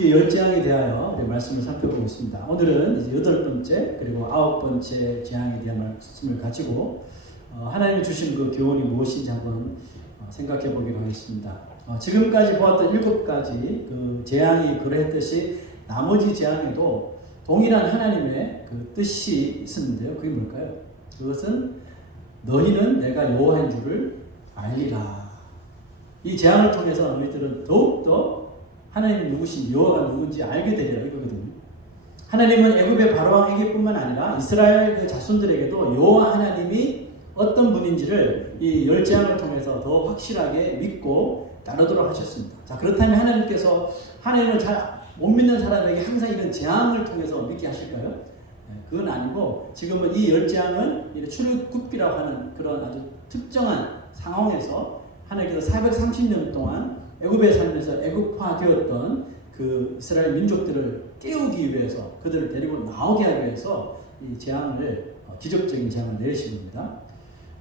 열 재앙에 대하여 말씀을 살펴보고 있습니다. 오늘은 이제 8번째 그리고 9번째 재앙에 대한 말씀을 가지고 하나님이 주신 그 교훈이 무엇인지 한번 생각해 보기로 하겠습니다. 지금까지 보았던 7가지 그 재앙이 그러했듯이 나머지 재앙에도 동일한 하나님의 그 뜻이 있었는데요. 그게 뭘까요? 그것은 너희는 내가 여호와인 줄을 알리라. 이 재앙을 통해서 너희들은 더욱더 하나님이 누구신지, 여호와가 누군지 알게 되리라 이거거든요. 하나님은 애굽의 바로왕에게뿐만 아니라 이스라엘 그 자손들에게도 여호와 하나님이 어떤 분인지를 이 열 재앙을 통해서 더 확실하게 믿고 따르도록 하셨습니다. 자, 그렇다면 하나님께서 하나님을 잘 못 믿는 사람에게 항상 이런 재앙을 통해서 믿게 하실까요? 그건 아니고 지금은 이 열 재앙은 출애굽기라고 하는 그런 아주 특정한 상황에서 하나님께서 430년 동안 애굽에 살면서 애굽화되었던 그 이스라엘 민족들을 깨우기 위해서 그들을 데리고 나오게 하기 위해서 이 재앙을 기적적인 재앙을 내리신 겁니다.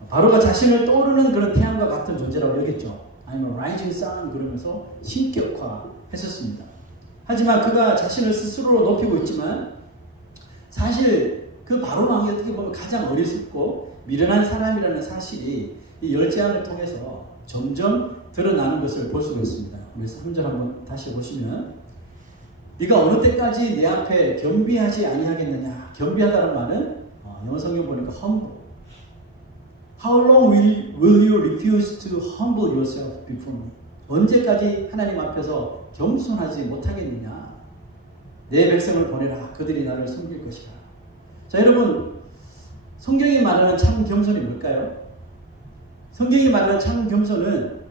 바로가 자신을 떠오르는 그런 태양과 같은 존재라고 여겼죠. 아니면 라이징 선 그러면서 신격화했었습니다. 하지만 그가 자신을 스스로 높이고 있지만 사실 그 바로 왕이 어떻게 보면 가장 어리석고 미련한 사람이라는 사실이 이 열 재앙을 통해서 점점 드러나는 것을 볼 수가 있습니다. 그래서 3절 한번 다시 보시면 네가 어느 때까지 내 앞에 겸비하지 아니하겠느냐. 겸비하다는 말은 영어 성경 보니까 humble. How long will you refuse to humble yourself before me? 언제까지 하나님 앞에서 겸손하지 못하겠느냐. 내 백성을 보내라. 그들이 나를 섬길 것이라. 자, 여러분, 성경이 말하는 참 겸손이 뭘까요? 성경이 말하는 참 겸손은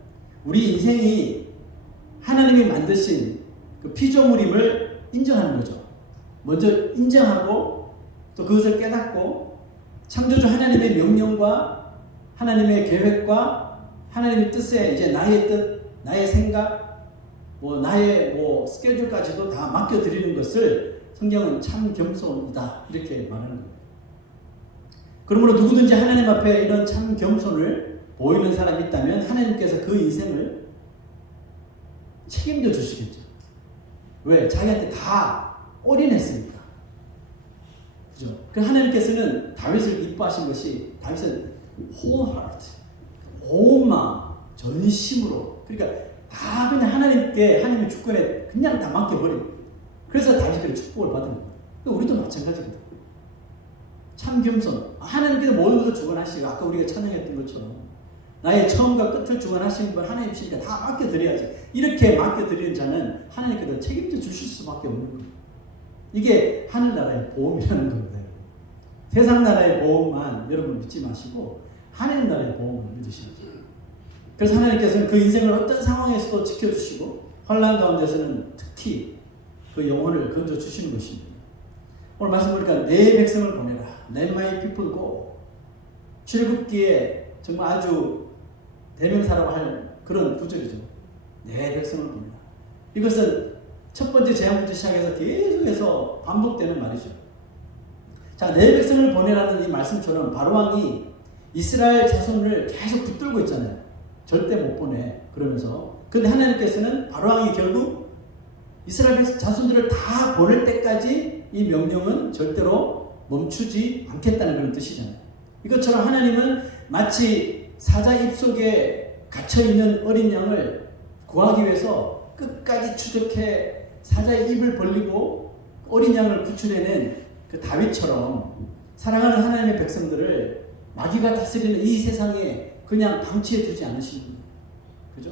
우리 인생이 하나님이 만드신 그 피조물임을 인정하는 거죠. 먼저 인정하고 또 그것을 깨닫고 창조주 하나님의 명령과 하나님의 계획과 하나님의 뜻에 이제 나의 뜻, 나의 생각, 나의 스케줄까지도 다 맡겨드리는 것을 성경은 참 겸손이다 이렇게 말하는 거예요. 그러므로 누구든지 하나님 앞에 이런 참 겸손을 보이는 사람이 있다면 하나님께서 그 인생을 책임져 주시겠죠. 왜? 자기한테 다 올인했으니까. 그죠? 그 하나님께서는 다윗을 이뻐하신 것이 다윗은 whole heart, 온 마음, 전심으로 그러니까 다 그냥 하나님께 하나님의 주권에 그냥 다 맡겨버리고 그래서 다윗의 축복을 받은 거예요. 우리도 마찬가지거든요. 참 겸손. 하나님께서 모든 것을 주관하시고 아까 우리가 찬양했던 것처럼 나의 처음과 끝을 주관하시는 분 하나님이시니까 다 맡겨드려야지. 이렇게 맡겨드리는 자는 하나님께서 책임져 주실 수밖에 없는 거예요. 이게 하늘나라의 보험이라는 겁니다. 세상 나라의 보험만 여러분 믿지 마시고 하나님 나라의 보험을 믿으시는 거예요. 그래서 하나님께서는 그 인생을 어떤 상황에서도 지켜주시고 환난 가운데서는 특히 그 영혼을 건져주시는 것입니다. 오늘 말씀 보니까 내 백성을 보내라. Let my people go. 출애굽기에 정말 아주 대명사라고 할 그런 구절이죠. 내 백성을 보내라. 이것은 첫 번째 재앙부터 시작해서 계속해서 반복되는 말이죠. 자, 내 백성을 보내라는 이 말씀처럼 바로왕이 이스라엘 자손을 계속 붙들고 있잖아요. 절대 못 보내. 그러면서. 근데 하나님께서는 바로왕이 결국 이스라엘 자손들을 다 보낼 때까지 이 명령은 절대로 멈추지 않겠다는 그런 뜻이잖아요. 이것처럼 하나님은 마치 사자 입속에 갇혀있는 어린 양을 구하기 위해서 끝까지 추적해 사자의 입을 벌리고 어린 양을 구출해낸 그 다윗처럼 사랑하는 하나님의 백성들을 마귀가 다스리는 이 세상에 그냥 방치해 두지 않으시는 거예요. 그죠?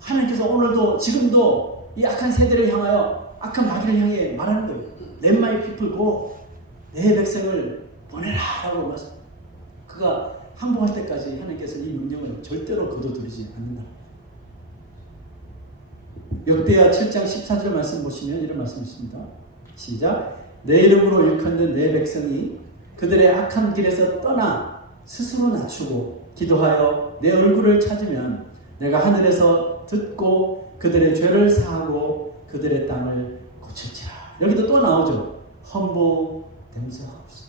하나님께서 오늘도 지금도 이 악한 세대를 향하여 악한 마귀를 향해 말하는 거예요. Let my people go. 내 백성을 보내라 라고 말씀. 그가 항복할 때까지 하나님께서 이 명령을 절대로 거둬들이지 않는다. 역대하 7장 14절 말씀 보시면 이런 말씀이 있습니다. 시작. 내 이름으로 일컫는 내 백성이 그들의 악한 길에서 떠나 스스로 낮추고 기도하여 내 얼굴을 찾으면 내가 하늘에서 듣고 그들의 죄를 사하고 그들의 땅을 고칠지라. 여기도 또 나오죠. humble themselves.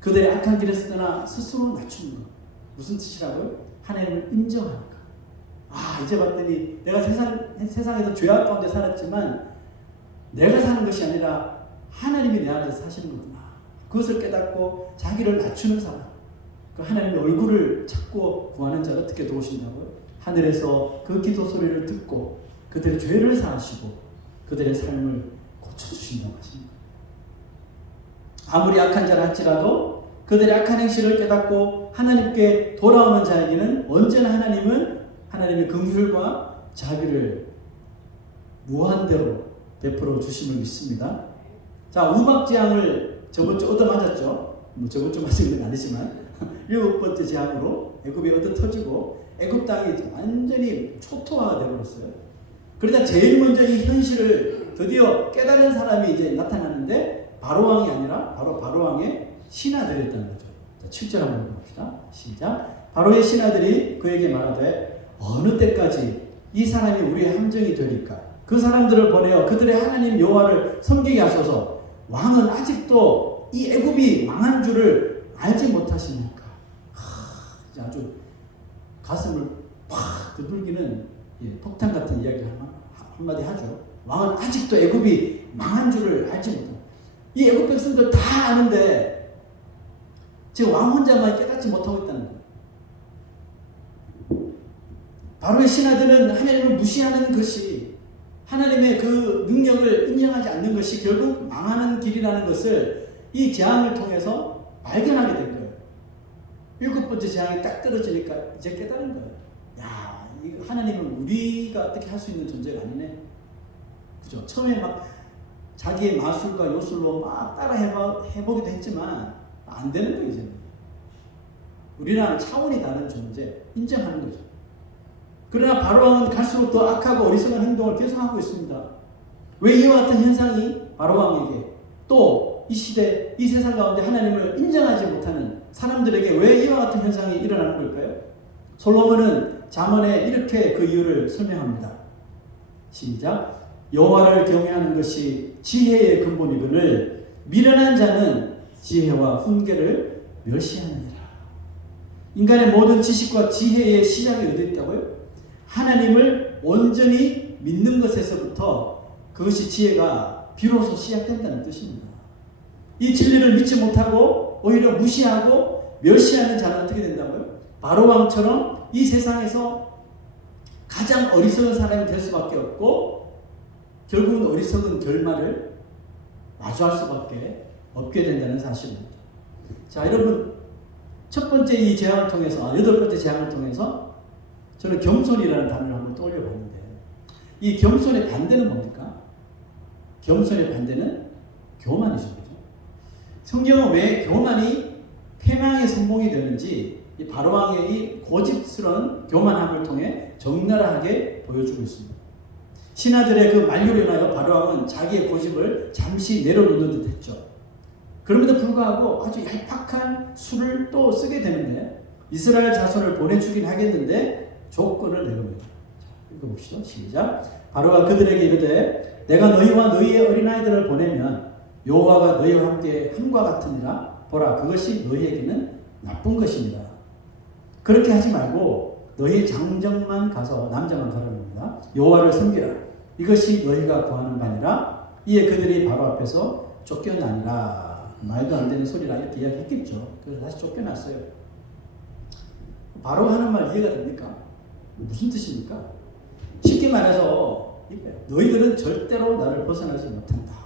그들의 악한 길에서 떠나 스스로 낮추는 것. 무슨 뜻이라고요? 하나님을 인정하는 것. 이제 봤더니 내가 세상에서 죄악 가운데 살았지만 내가 사는 것이 아니라 하나님이 내 안에서 사시는 거구나. 그것을 깨닫고 자기를 낮추는 사람, 그 하나님의 얼굴을 찾고 구하는 자를 어떻게 도우신다고요? 하늘에서 그 기도 소리를 듣고 그들의 죄를 사하시고 그들의 삶을 고쳐주신다고 하십니다. 아무리 악한 자라 할지라도 그들의 악한 행실을 깨닫고 하나님께 돌아오는 자에게는 언제나 하나님은 하나님의 긍휼과 자비를 무한대로 베풀어 주심을 믿습니다. 자, 우박재앙을 저번 주 얻어맞았죠. 저번 주 맞은 건 아니지만 7번째 재앙으로 애굽이 얻어 터지고 애굽 땅이 완전히 초토화가 되어버렸어요. 그러다 제일 먼저 이 현실을 드디어 깨달은 사람이 이제 나타나는데 바로왕이 아니라 바로 바로왕의 신하들이었다는 거죠. 자, 7절 한번 봅시다. 시작. 바로의 신하들이 그에게 말하되 어느 때까지 이 사람이 우리의 함정이 되리까? 그 사람들을 보내어 그들의 하나님 여호와를 섬기게 하소서. 왕은 아직도 이 애굽이 망한 줄을 알지 못하십니까? 아주 가슴을 팍 두들기는 폭탄 같은 이야기를 한마디 하죠. 왕은 아직도 애굽이 망한 줄을 알지 못합니다. 이 애굽 백성들 다 아는데 지금 왕 혼자만 깨닫지 못하고 있다는 거예요. 바로의 신하들은 하나님을 무시하는 것이, 하나님의 그 능력을 인정하지 않는 것이 결국 망하는 길이라는 것을 이 재앙을 통해서 발견하게 된 거예요. 7번째 재앙이 딱 떨어지니까 이제 깨달은 거예요. 야, 하나님은 우리가 어떻게 할 수 있는 존재가 아니네. 그죠? 처음에 막 자기의 마술과 요술로 막 따라 해보기도 했지만 안 되는 거예요, 이제는. 우리랑 차원이 다른 존재, 인정하는 거죠. 그러나 바로왕은 갈수록 더 악하고 어리석은 행동을 계속하고 있습니다. 왜 이와 같은 현상이 바로왕에게, 또 이 시대, 이 세상 가운데 하나님을 인정하지 못하는 사람들에게 왜 이와 같은 현상이 일어나는 걸까요? 솔로몬은 잠언에 이렇게 그 이유를 설명합니다. 시작. 여호와를 경외하는 것이 지혜의 근본이거늘 미련한 자는 지혜와 훈계를 멸시하느니라. 인간의 모든 지식과 지혜의 시작이 어디 있다고요? 하나님을 온전히 믿는 것에서부터 그것이 지혜가 비로소 시작된다는 뜻입니다. 이 진리를 믿지 못하고 오히려 무시하고 멸시하는 자는 어떻게 된다고요? 바로왕처럼 이 세상에서 가장 어리석은 사람이 될 수밖에 없고 결국은 어리석은 결말을 마주할 수밖에 없게 된다는 사실입니다. 자, 여러분, 첫 번째 이 재앙을 통해서, 8번째 재앙을 통해서 저는 겸손이라는 단어를 한번 떠올려 봤는데, 이 겸손의 반대는 뭡니까? 겸손의 반대는 교만이죠. 그죠? 성경은 왜 교만이 패망의 선봉이 되는지 이 바로왕의 이 고집스러운 교만함을 통해 적나라하게 보여주고 있습니다. 신하들의 그 만류로 인하여 바로왕은 자기의 고집을 잠시 내려놓는 듯 했죠. 그럼에도 불구하고 아주 얄팍한 수를 또 쓰게 되는데 이스라엘 자손을 보내주긴 하겠는데 조건을 내겁니다. 읽어봅시다. 시작. 바로가 그들에게 이르되 내가 너희와 너희의 어린아이들을 보내면 여호와가 너희와 함께 함과 같으니라. 보라, 그것이 너희에게는 나쁜 것입니다. 그렇게 하지 말고 너희 장정만 가서, 남자만 가라합니다. 여호와를 섬기라. 이것이 너희가 구하는 바니라. 이에 그들이 바로 앞에서 쫓겨나니라. 말도 안 되는 소리라 이렇게 이야기했겠죠. 그래서 다시 쫓겨났어요. 바로 하는 말 이해가 됩니까? 무슨 뜻입니까? 쉽게 말해서 너희들은 절대로 나를 벗어나지 못한다.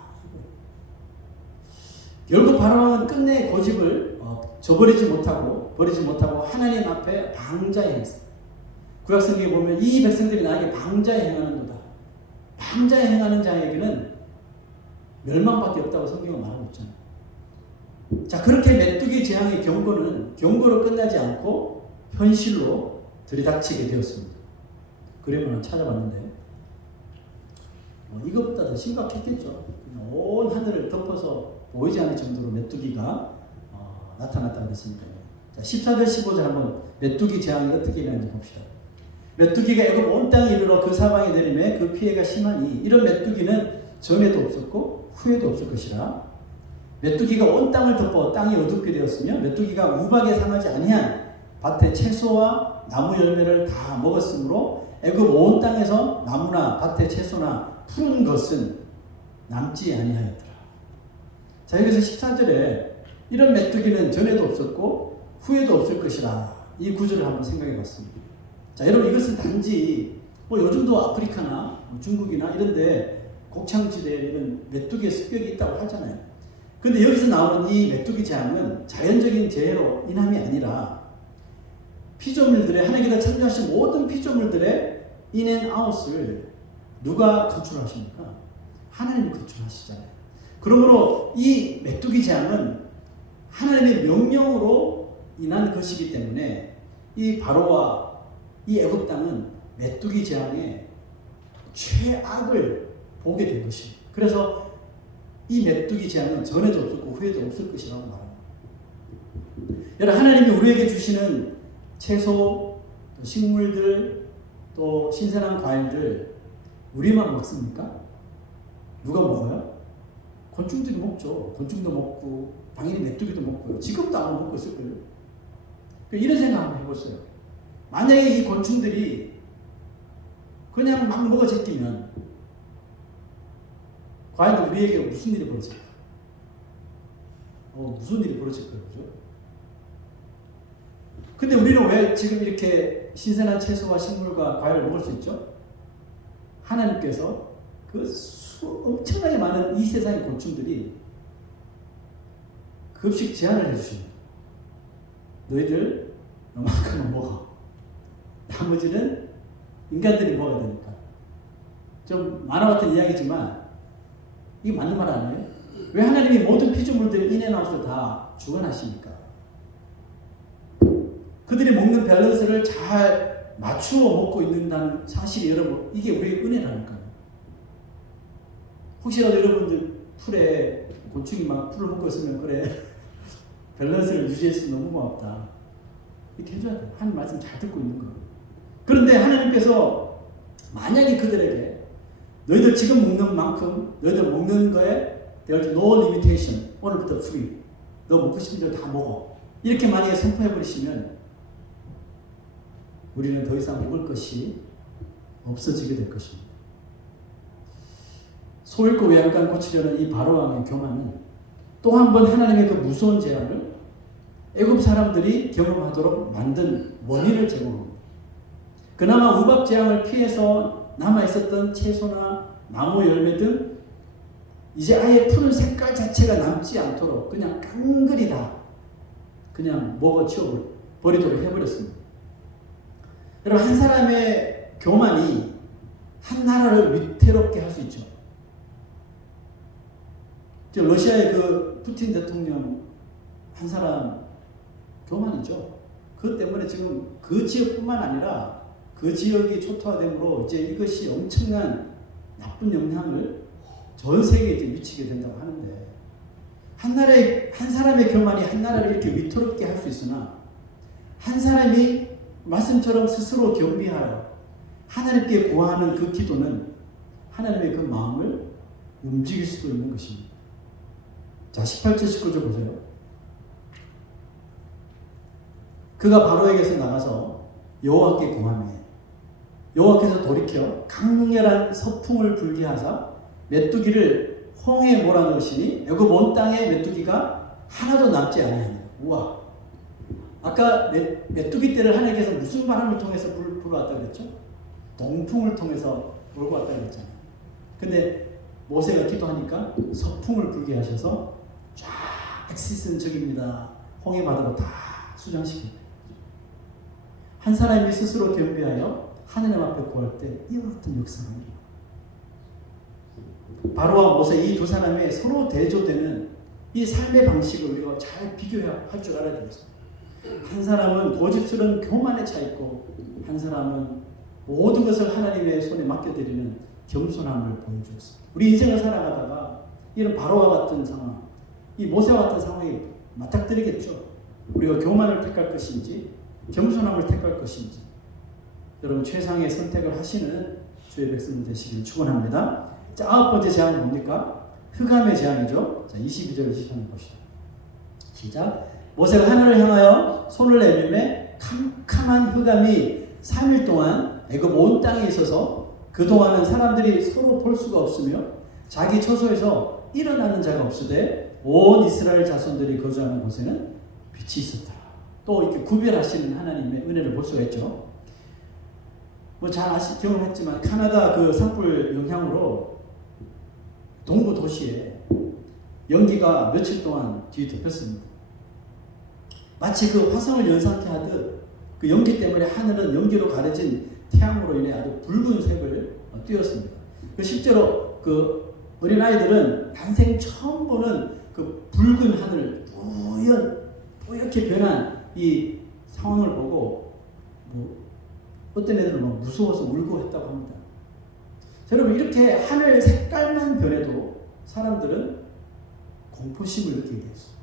결국 바로왕은 끝내 고집을 버리지 못하고 하나님 앞에 방자에 행했어요. 구약성경에 보면 이 백성들이 나에게 방자에 행하는도다. 방자에 행하는 자에게는 멸망밖에 없다고 성경은 말하고 있잖아요. 자, 그렇게 메뚜기 재앙의 경고는 경고로 끝나지 않고 현실로 들이닥치게 되었습니다. 그림을 찾아봤는데 이것보다 더 심각했겠죠. 온 하늘을 덮어서 보이지 않을 정도로 메뚜기가 나타났다고 했습니다. 자, 14절 15절 한번 메뚜기 재앙이 어떻게 일어나는지 봅시다. 메뚜기가 애굽 온 땅에 이르러 그 사방에 내림에 그 피해가 심하니 이런 메뚜기는 전에도 없었고 후에도 없을 것이라. 메뚜기가 온 땅을 덮어 땅이 어둡게 되었으며 메뚜기가 우박에 상하지 아니한 밭의 채소와 나무 열매를 다 먹었으므로 애굽 온 땅에서 나무나 밭의 채소나 푸른 것은 남지 아니하였더라. 자, 여기서 14절에 이런 메뚜기는 전에도 없었고 후에도 없을 것이라, 이 구절을 한번 생각해 봤습니다. 자, 여러분, 이것은 단지 요즘도 아프리카나 중국이나 이런데 곡창지대에 이런 메뚜기의 습격이 있다고 하잖아요. 그런데 여기서 나오는 이 메뚜기 재앙은 자연적인 재해로 인함이 아니라 피조물들의, 하나님께서 창조하신 모든 피조물들의 인앤아웃을 누가 컨트롤하십니까? 하나님이 컨트롤하시잖아요. 그러므로 이 메뚜기 재앙은 하나님의 명령으로 인한 것이기 때문에 이 바로와 이 애굽 땅은 메뚜기 재앙의 최악을 보게 된 것입니다. 그래서 이 메뚜기 재앙은 전에도 없었고 후에도 없을 것이라고 말합니다. 여러분, 하나님이 우리에게 주시는 채소, 또 식물들, 또 신선한 과일들 우리만 먹습니까? 누가 먹어요? 곤충들이 먹죠. 곤충도 먹고 당연히 메뚜기도 먹고요. 지금도 아마 먹고 있을걸요. 이런 생각 한번 해보세요. 만약에 이 곤충들이 그냥 막 먹어 제끼면 과연 우리에게 무슨 일이 벌어질까? 무슨 일이 벌어질 거예요, 그죠? 근데 우리는 왜 지금 이렇게 신선한 채소와 식물과 과일을 먹을 수 있죠? 하나님께서 엄청나게 많은 이 세상의 곤충들이 급식 제한을 해주십니다. 너희들 너만큼은 먹어. 나머지는 인간들이 먹어야 되니까. 좀 만화 같은 이야기지만 이게 맞는 말 아니에요? 왜 하나님이 모든 피조물들의 인앤아웃을 다 주관하시니까? 그들이 먹는 밸런스를 잘 맞추어 먹고 있는다는 사실이, 여러분, 이게 우리의 은혜라니까요. 혹시라도 여러분들 풀에 곤충이 막 풀을 먹고 있으면 그래 밸런스를 유지해서 너무 고맙다 이렇게 해줘야 돼요. 하나님 말씀 잘 듣고 있는 거예요. 그런데 하나님께서 만약에 그들에게 너희들 지금 먹는 만큼 너희들 먹는 거에 there's no limitation, 오늘부터 free, 너 먹고 싶은 대로 다 먹어, 이렇게 만약에 선포해 버리시면 우리는 더 이상 먹을 것이 없어지게 될 것입니다. 소 잃고 외양간 고치려는 이 바로왕의 교만은 또 한 번 하나님의 그 무서운 재앙을 애굽 사람들이 경험하도록 만든 원인을 제공합니다. 그나마 우박 재앙을 피해서 남아있었던 채소나 나무 열매 등 이제 아예 푸른 색깔 자체가 남지 않도록 그냥 깡그리 다 그냥 먹어 치워버리도록 해버렸습니다. 여러분, 한 사람의 교만이 한 나라를 위태롭게 할 수 있죠. 러시아의 그 푸틴 대통령 한 사람 교만이죠. 그것 때문에 지금 그 지역뿐만 아니라 그 지역이 초토화됨으로 이제 이것이 엄청난 나쁜 영향을 전 세계에 이제 미치게 된다고 하는데, 한 사람의 교만이 한 나라를 이렇게 위태롭게 할 수 있으나 한 사람이 말씀처럼 스스로 겸비하여 하나님께 구하는 그 기도는 하나님의 그 마음을 움직일 수도 있는 것입니다. 자, 18절 19절 보세요. 그가 바로에게서 나가서 여호와께 구하매 여호와께서 돌이켜 강렬한 서풍을 불게 하사 메뚜기를 홍해에 몰아넣으시니 애굽 온 땅에 메뚜기가 하나도 남지 아니하니라. 우와. 아까 메뚜기 떼를 하나님께서 무슨 바람을 통해서 불어왔다고 그랬죠? 동풍을 통해서 몰고 왔다고 그랬잖아요. 근데 모세가 기도하니까 서풍을 불게 하셔서 쫙 엑시스는 적입니다. 홍해 바다로 다 수장시킵니다. 한 사람이 스스로 겸비하여 하느님 앞에 구할 때 이와 같은 역사가 일어납니다. 바로와 모세, 이 두 사람의 서로 대조되는 이 삶의 방식을 우리가 잘 비교할 줄 알아야 되겠습니다. 한 사람은 고집스러운 교만에 차 있고, 한 사람은 모든 것을 하나님의 손에 맡겨드리는 겸손함을 보여주었습니다. 우리 인생을 살아가다가 이런 바로와 같은 상황, 이 모세와 같은 상황이 맞닥뜨리겠죠. 우리가 교만을 택할 것인지 겸손함을 택할 것인지. 여러분, 최상의 선택을 하시는 주의 백성들 되시길 축원합니다. 자, 9번째 재앙은 뭡니까? 흑암의 재앙이죠. 자, 22절 23절 보시죠. 시작. 모세가 하늘을 향하여 손을 내밀매 캄캄한 흑암이 3일 동안 애굽 온 땅에 있어서 그동안은 사람들이 서로 볼 수가 없으며 자기 처소에서 일어나는 자가 없으되 온 이스라엘 자손들이 거주하는 곳에는 빛이 있었다. 또 이렇게 구별하시는 하나님의 은혜를 볼 수가 있죠. 뭐 잘 경험했지만 카나다 그 산불 영향으로 동부 도시에 연기가 며칠 동안 뒤덮였습니다. 마치 그 화성을 연상케 하듯 그 연기 때문에 하늘은 연기로 가려진 태양으로 인해 아주 붉은색을 띄었습니다. 그 실제로 그 어린아이들은 난생 처음 보는 그 붉은 하늘, 뿌옇게 변한 이 상황을 보고 뭐 어떤 애들은 막 무서워서 울고 했다고 합니다. 여러분, 이렇게 하늘 색깔만 변해도 사람들은 공포심을 느끼게 됐어요.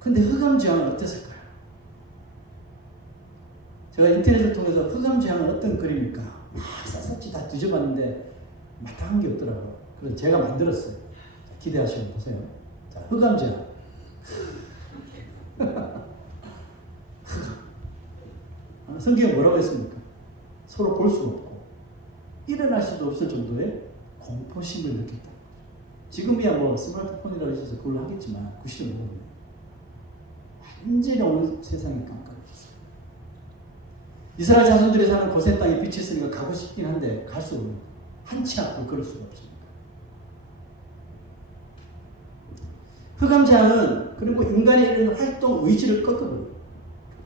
근데 흑암지향은 어땠을까요? 제가 인터넷을 통해서 흑암지향은 어떤 그림일까? 막 샅샅이 다 뒤져봤는데 마땅한 게 없더라고요. 그래서 제가 만들었어요. 자, 기대하시고 보세요. 자, 흑암지향. 성경에 뭐라고 했습니까? 서로 볼 수 없고 일어날 수도 없을 정도의 공포심을 느꼈다. 지금이야 뭐 스마트폰이라고 있어서 그걸로 하겠지만 90년대 완전히 오늘 세상이 깜깜해졌어요. 이스라엘 자손들이 사는 고센 땅에 빛이 있으니까 가고 싶긴 한데 갈 수 없는, 한치 앞도 걸을 수가 없습니다. 흑암재앙은 그리고 인간의 이런 활동 의지를 꺾어버려요.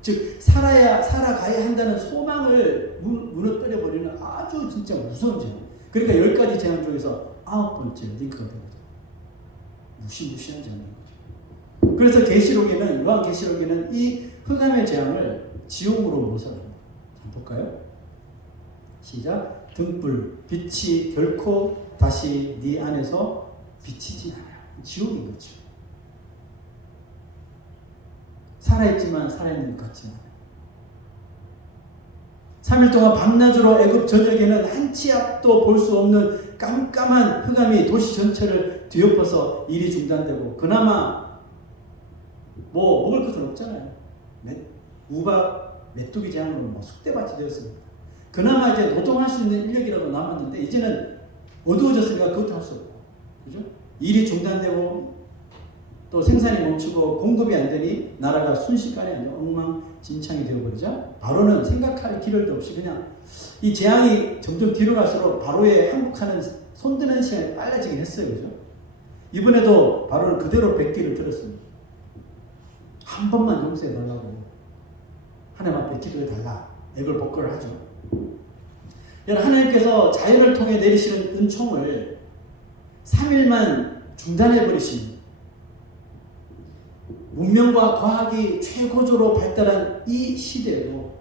즉 살아가야 한다는 소망을 무너뜨려 버리는 아주 진짜 무서운 재앙. 그러니까 10가지 재앙 중에서 9번째 링크가 된 거죠. 무시무시한 재앙인 거죠. 그래서 계시록에는, 요한계시록에는 이 흑암의 재앙을 지옥으로 묘사합니다. 한번 볼까요? 시작. 등불 빛이 결코 다시 네 안에서 비치지 않아요. 지옥인 거죠. 살아있지만 살아있는 것 같지 않아요. 3일 동안 밤낮으로 애굽 전역에는 한치 앞도 볼 수 없는 깜깜한 흑암이 도시 전체를 뒤엎어서 일이 중단되고, 그나마 뭐 먹을 것은 없잖아요. 우박, 메뚜기 재앙으로 뭐 숙대밭이 되었습니다. 그나마 이제 노동할 수 있는 인력이라도 남았는데 이제는 어두워졌으니까 그것도 할 수 없고, 그죠? 일이 중단되고 또 생산이 멈추고 공급이 안 되니 나라가 순식간에 엉망진창이 되어버리자 바로는 생각할 기회도 없이 그냥 이 재앙이 점점 뒤로 갈수록 바로에 항복하는 손드는 시간이 빨라지긴 했어요. 그죠? 이번에도 바로는 그대로 백기를 들었습니다. 한 번만 용서해달라고 하나님 앞에 기도해달라. 애걸 복걸을 하죠. 여러분, 하나님께서 자연을 통해 내리시는 은총을 3일만 중단해버리신, 문명과 과학이 최고조로 발달한 이 시대에도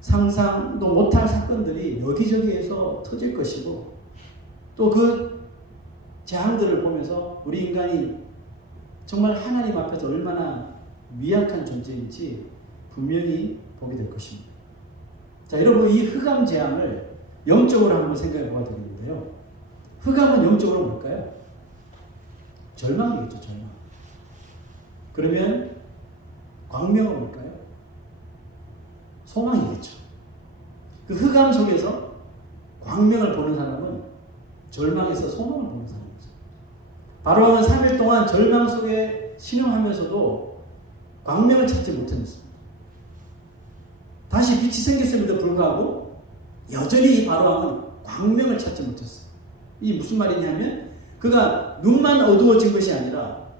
상상도 못할 사건들이 여기저기에서 터질 것이고, 또 그 재앙들을 보면서 우리 인간이 정말 하나님 앞에서 얼마나 미약한 존재인지 분명히 보게 될 것입니다. 자, 여러분, 이 흑암 재앙을 영적으로 한번 생각해 봐야 되겠는데요. 흑암은 영적으로 뭘까요? 절망이겠죠, 절망. 그러면 광명은 뭘까요? 소망이겠죠. 그 흑암 속에서 광명을 보는 사람은 절망에서 소망을 보는 사람이죠. 바로왕은 3일 동안 절망 속에 신음하면서도 광명을 찾지 못했습니다. 다시 빛이 생겼음에도 불구하고 여전히 이 바로왕은 광명을 찾지 못했어요. 이게 무슨 말이냐면 그가 눈만 어두워진 것이 아니라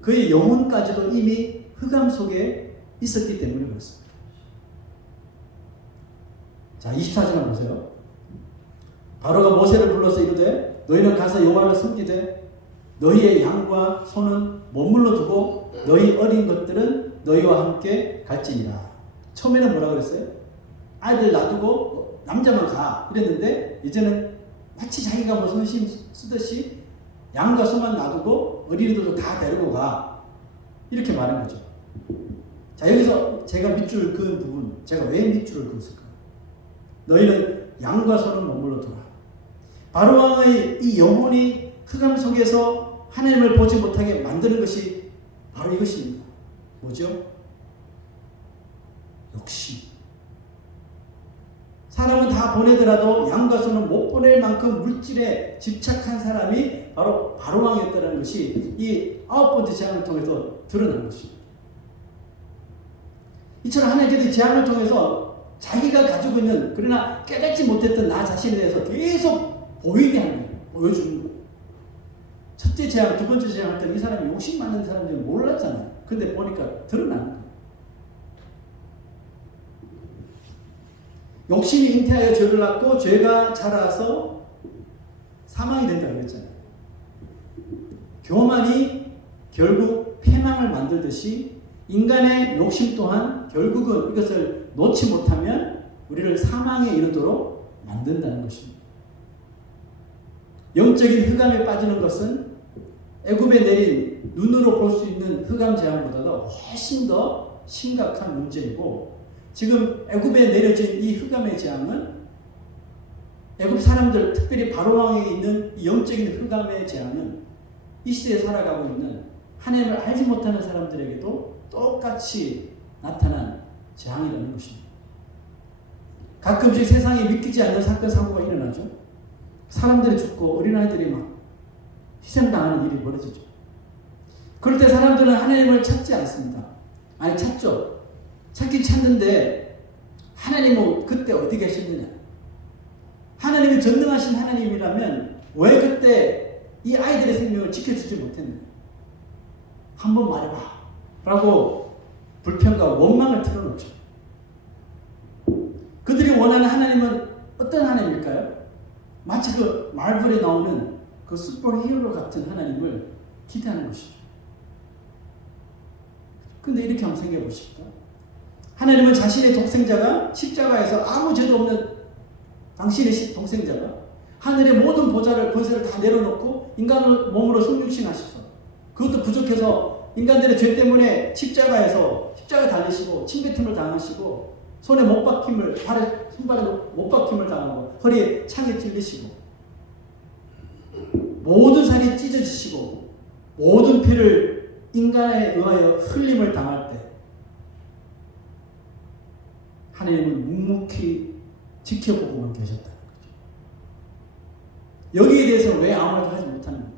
그의 영혼까지도 이미 흑암 속에 있었기 때문에 그렇습니다. 자, 24절만 보세요. 바로가 모세를 불러서 이르되 너희는 가서 여호와를 섬기되 너희의 양과 소는 머물러 두고 너희 어린 것들은 너희와 함께 갈지니라. 처음에는 뭐라 그랬어요? 아이들 놔두고 남자만 가 이랬는데 이제는 마치 자기가 뭐 선심 쓰듯이 양과 소만 놔두고 어린이들도 다 데리고 가 이렇게 말한 거죠. 자, 여기서 제가 밑줄 그은 부분, 제가 왜 밑줄을 그었을까요? 너희는 양과 소는 머물러 두라. 바로왕의 이 영혼이 흑암 속에서 하나님을 보지 못하게 만드는 것이 바로 이것입니다. 뭐죠? 욕심. 사람은 다 보내더라도 양과 소는 못 보낼 만큼 물질에 집착한 사람이 바로 바로왕이었다는 것이 이 9번째 재앙을 통해서 드러난 것입니다. 이처럼 하나님께서 재앙을 통해서 자기가 가지고 있는 그러나 깨닫지 못했던 나 자신에 대해서 계속 보이게 하는 거예요. 보여주는 거예요. 첫째 재앙, 두 번째 재앙 할 때 이 사람이 욕심 많은 사람들이 몰랐잖아요. 근데 보니까 드러나는 거예요. 욕심이 잉태하여 죄를 낳고 죄가 자라서 사망이 된다고 그랬잖아요. 교만이 결국 패망을 만들듯이 인간의 욕심 또한 결국은 이것을 놓지 못하면 우리를 사망에 이르도록 만든다는 것입니다. 영적인 흑암에 빠지는 것은 애굽에 내린 눈으로 볼 수 있는 흑암 재앙보다도 훨씬 더 심각한 문제이고, 지금 애굽에 내려진 이 흑암의 재앙은 애굽 사람들, 특별히 바로왕에 있는 이 영적인 흑암의 재앙은 이 시대에 살아가고 있는 하나님을 알지 못하는 사람들에게도 똑같이 나타난 재앙이라는 것입니다. 가끔씩 세상에 믿기지 않는 사건 사고가 일어나죠. 사람들이 죽고 어린아이들이 막 희생당하는 일이 벌어지죠. 그럴 때 사람들은 하나님을 찾지 않습니다. 아니, 찾죠. 찾긴 찾는데 하나님은 그때 어디 계셨느냐? 하나님이 전능하신 하나님이라면 왜 그때 이 아이들의 생명을 지켜주지 못했느냐? 한번 말해봐 라고 불평과 원망을 틀어놓죠. 그들이 원하는 하나님은 어떤 하나님일까요? 마치 그 마블에 나오는 그 슈퍼히어로 같은 하나님을 기대하는 것이죠. 근데 이렇게 한번 생각해 보십시오. 하나님은 자신의 독생자가 십자가에서 아무 죄도 없는 당신의 독생자가 하늘의 모든 보좌를 권세를 다 내려놓고 인간을 몸으로 성육신하셔서, 그것도 부족해서 인간들의 죄 때문에 십자가 달리시고 침뱉음을 당하시고 손에 못 박힘을, 발에 손발에 못 박힘을 당하고 허리에 창에 찔리시고 모든 살이 찢어지시고 모든 피를 인간에 의하여 흘림을 당할 때 하나님은 묵묵히 지켜보고만 계셨다는 거죠. 여기에 대해서 왜 아무 말도 하지 못하는 거예요?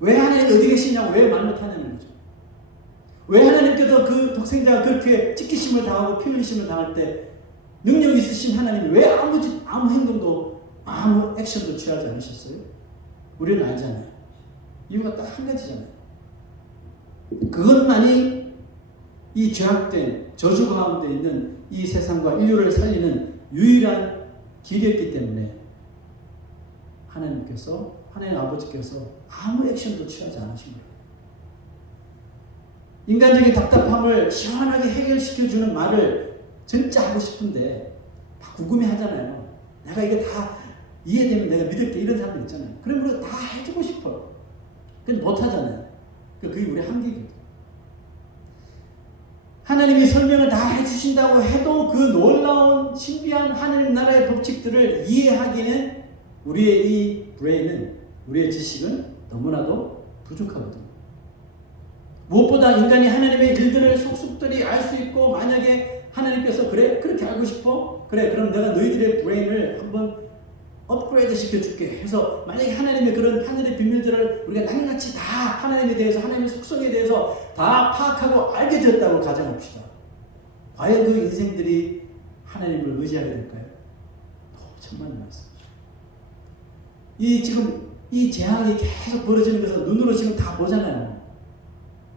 왜 하나님 어디 계시냐고 왜 말 못하냐는 거죠. 왜 하나님께서 그 독생자가 그렇게 찢기심을 당하고 피 흘리심을 당할 때 능력 있으신 하나님이 왜 아무 행동도 아무 액션도 취하지 않으셨어요? 우리는 알잖아요. 이유가 딱 한 가지잖아요. 그것만이 이 죄악된 저주 가운데 있는 이 세상과 인류를 살리는 유일한 길이었기 때문에 하나님 아버지께서 아무 액션도 취하지 않으신 거예요. 인간적인 답답함을 시원하게 해결시켜주는 말을 진짜 하고 싶은데 다 궁금해하잖아요. 내가 이게 다 이해되면 내가 믿을게, 이런 사람들 있잖아요. 그럼 우리가 다 해주고 싶어요. 근데 못하잖아요. 그게 우리 한계거든요. 하나님이 설명을 다 해주신다고 해도 그 놀라운 신비한 하늘 나라의 법칙들을 이해하기는 우리의 이 브레인은, 우리의 지식은 너무나도 부족하거든요. 무엇보다 인간이 하나님의 일들을 속속들이 알 수 있고, 만약에 하나님께서 그래? 그렇게 알고 싶어? 그래, 그럼 내가 너희들의 브레인을 한번 업그레이드 시켜줄게 해서, 만약에 하나님의 그런 하늘의 비밀들을 우리가 낱낱이 다 하나님에 대해서, 하나님의 속성에 대해서 다 파악하고 알게 되었다고 가정합시다. 과연 그 인생들이 하나님을 의지하게 될까요? 천만의 말씀이죠. 지금 이 재앙이 계속 벌어지는 것을 눈으로 지금 다 보잖아요.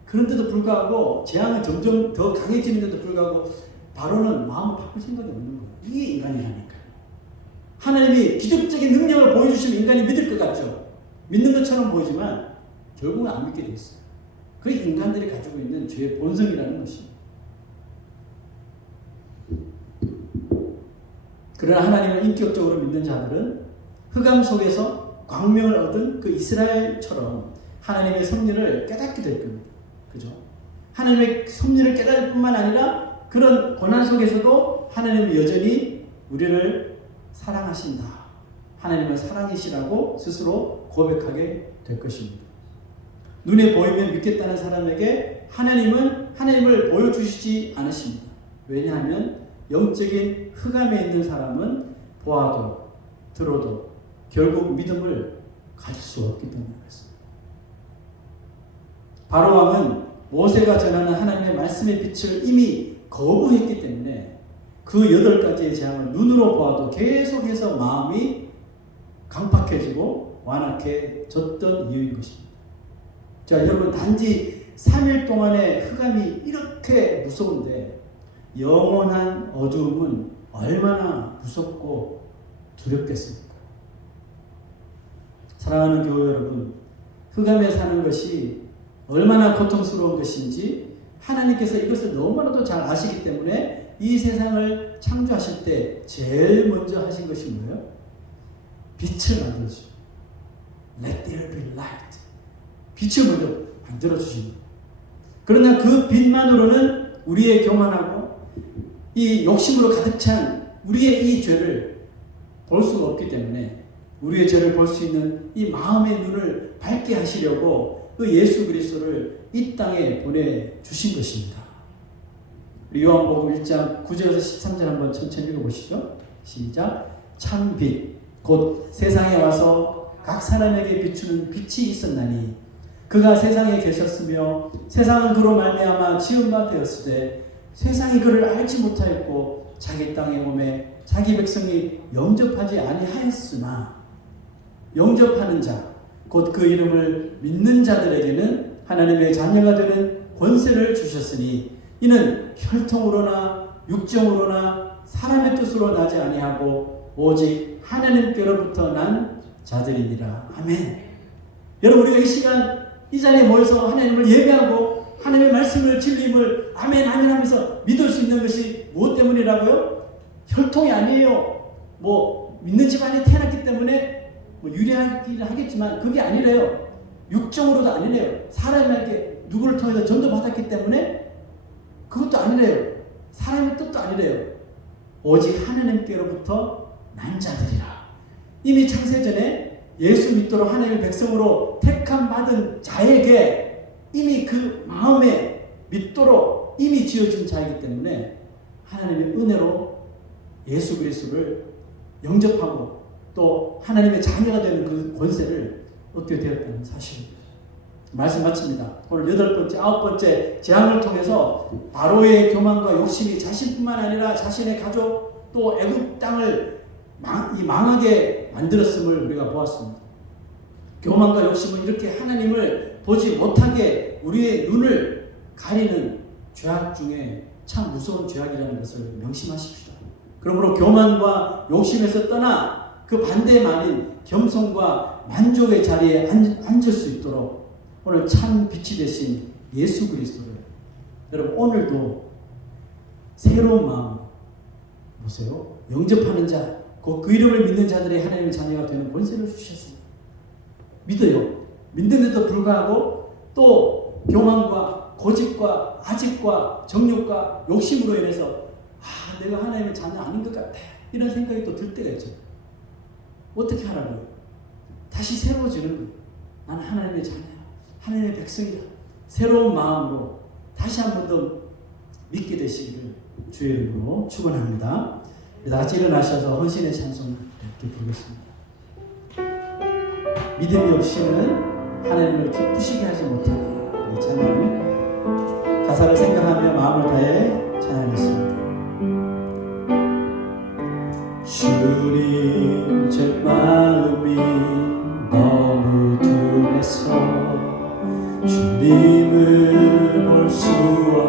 그런데도 불구하고 재앙은 점점 더 강해지는데도 불구하고 바로는 마음을 바꿀 생각이 없는 거예요. 이게 인간이라니까요. 하나님이 기적적인 능력을 보여주시면 인간이 믿을 것 같죠. 믿는 것처럼 보이지만 결국은 안 믿게 돼 있어요. 그게 인간들이 가지고 있는 죄의 본성이라는 것입니다. 그러나 하나님을 인격적으로 믿는 자들은 흑암 속에서 광명을 얻은 그 이스라엘처럼 하나님의 섭리를 깨닫게 될 겁니다. 그죠? 하나님의 섭리를 깨달을 뿐만 아니라 그런 고난 속에서도 하나님은 여전히 우리를 사랑하신다. 하나님은 사랑이시라고 스스로 고백하게 될 것입니다. 눈에 보이면 믿겠다는 사람에게 하나님은 하나님을 보여주시지 않으십니다. 왜냐하면 영적인 흑암에 있는 사람은 보아도 들어도 결국 믿음을 가질 수 없기 때문에 그렇습니다. 바로왕은 모세가 전하는 하나님의 말씀의 빛을 이미 거부했기 때문에 그 8가지의 재앙을 눈으로 보아도 계속해서 마음이 강팍해지고 완악해졌던 이유인 것입니다. 자, 여러분, 단지 3일 동안의 흑암이 이렇게 무서운데 영원한 어두움은 얼마나 무섭고 두렵겠습니까? 사랑하는 교회 여러분, 흑암에 사는 것이 얼마나 고통스러운 것인지 하나님께서 이것을 너무나도 잘 아시기 때문에 이 세상을 창조하실 때 제일 먼저 하신 것이 뭐예요? 빛을 만들어주죠. Let there be light. 빛을 먼저 만들어주십니다. 그러나 그 빛만으로는 우리의 교만하고 이 욕심으로 가득 찬 우리의 이 죄를 볼 수가 없기 때문에 우리의 죄를 볼 수 있는 이 마음의 눈을 밝게 하시려고 그 예수 그리스도를 이 땅에 보내주신 것입니다. 우리 요한복음 1장 9절에서 13절 한번 천천히 읽어보시죠. 시작. 참 빛, 곧 세상에 와서 각 사람에게 비추는 빛이 있었나니 그가 세상에 계셨으며 세상은 그로 말미암아 지은 바 되었으되 세상이 그를 알지 못하였고 자기 땅에 오매 자기 백성이 영접하지 아니하였으나 영접하는 자, 곧 그 이름을 믿는 자들에게는 하나님의 자녀가 되는 권세를 주셨으니 이는 혈통으로나 육정으로나 사람의 뜻으로 나지 아니하고 오직 하나님께로부터 난 자들이니라. 아멘. 여러분, 우리가 이 시간 이 자리에 모여서 하나님을 예배하고 하나님의 말씀을 진리임을 아멘 아멘 하면서 믿을 수 있는 것이 무엇 때문이라고요? 혈통이 아니에요. 믿는 집안에 태어났기 때문에 유리하긴 하겠지만 그게 아니래요. 육정으로도 아니래요. 사람에게 누구를 통해서 전도받았기 때문에 그것도 아니래요. 사람의 뜻도 아니래요. 오직 하나님께로부터 난 자들이라. 이미 창세전에 예수 믿도록 하나님의 백성으로 택함 받은 자에게 이미 그 마음에 믿도록 이미 지어진 자이기 때문에 하나님의 은혜로 예수 그리스도를 영접하고 또 하나님의 자녀가 되는 그 권세를 얻게 되었다는 사실입니다. 말씀 마칩니다. 오늘 8번째, 9번째 재앙을 통해서 바로의 교만과 욕심이 자신뿐만 아니라 자신의 가족 또 애굽 땅을 망하게 만들었음을 우리가 보았습니다. 교만과 욕심은 이렇게 하나님을 보지 못하게 우리의 눈을 가리는 죄악 중에 참 무서운 죄악이라는 것을 명심하십시오. 그러므로 교만과 욕심에서 떠나 그 반대의 말인 겸손과 만족의 자리에 앉을 수 있도록 오늘 참 빛이 되신 예수 그리스도를 여러분 오늘도 새로운 마음 보세요. 영접하는 자, 그 이름을 믿는 자들의 하나님의 자녀가 되는 권세를 주셨습니다. 믿어요. 믿는데도 불구하고 또 교만과 고집과 아집과 정욕과 욕심으로 인해서 내가 하나님의 자녀 아닌 것 같아 이런 생각이 또 들 때가 있죠. 어떻게 하라고요? 다시 새로워지는 거예요. 나는 하나님의 자녀야. 하나님의 백성이다. 새로운 마음으로 다시 한 번 더 믿게 되시기를 주의 이름으로 축원합니다. 다 같이 일어나셔서 헌신의 찬송 이렇게 부르겠습니다. 믿음이 없이는 하나님을 기쁘시게 하지 못하니 이 찬양 가사를 생각하며 마음을 다해 찬양했습니다. 주님 제 마음이 너무 둔해서 주님을 볼 수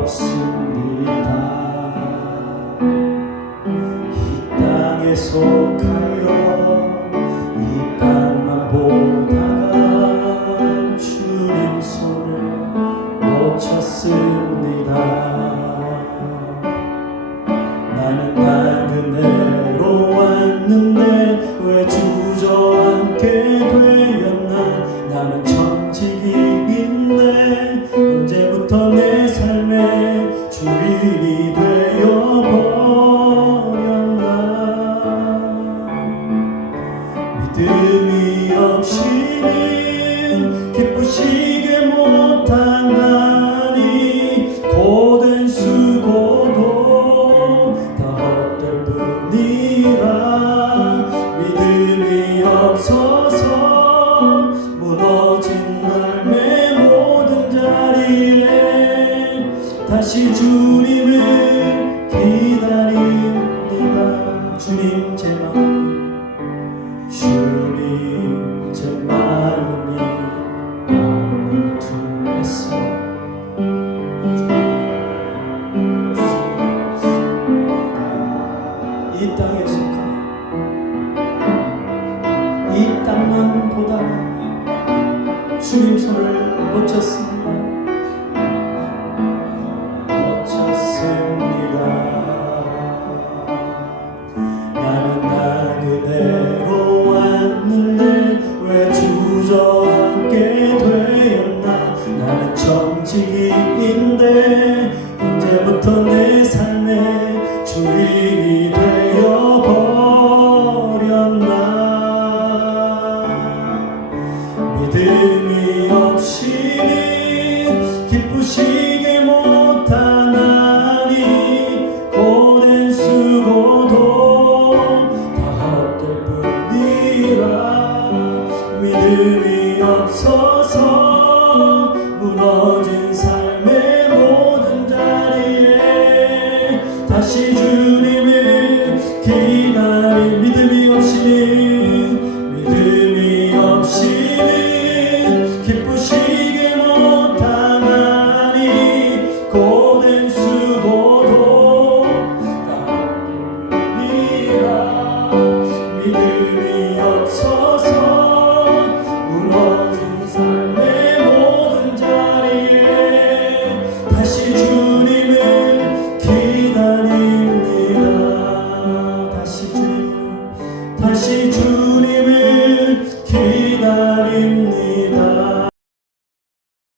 없습니다. 이 땅에 속하여 이 땅만 보다가 주님 손을 놓쳤습니다. 나는 나그네로 왔는데 왜 주저앉게 되었나. 나는 천직인데 언제부터 내 삶의 주인이 되어버렸나. 믿음이 없이는 기쁘시게 못하나니 고된 수고도 다 주님 제 마음이 멈추었어. 이 땅에 속한 이 땅만 보다가 주님 손을 놓쳤습니다. 나는 나 그대로 왔는데 왜 주저앉게 되었나. 나는 정직인데 언제부터 내 삶의 주인이 되어버렸나. 믿음이 없이는 기쁘시게 못하나니 오랜 수고도 다 헛될 뿐이라. 믿음이 없어서